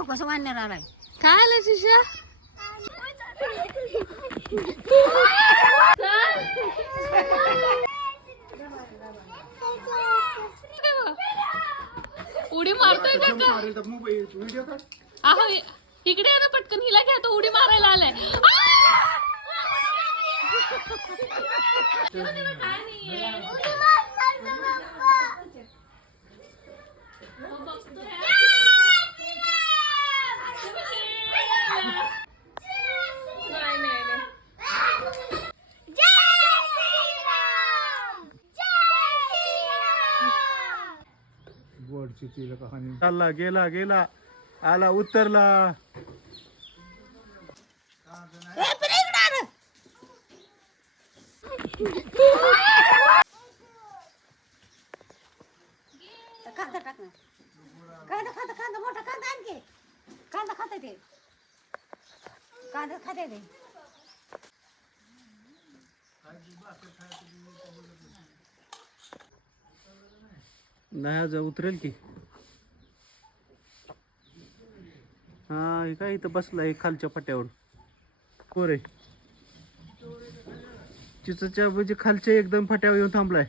हो कसं वाढणार आलाय काय आलं शिष्या उडी मारतोय का अहो इकडे ना पटकन हिला घ्या तो उडी मारायला आलाय चालला गेला गेला आला उतरला कांदा टाक ना कांदा कांदा कांदा मोठा कांदा आणखी कांदा खाते ते कांदा खाते ते नाही जा उतरेल की हा हे काय इथं बसलाय खालच्या पट्ट्यावर कोरे चिचच्या म्हणजे खालच्या एकदम फट्यावर येऊन थांबलाय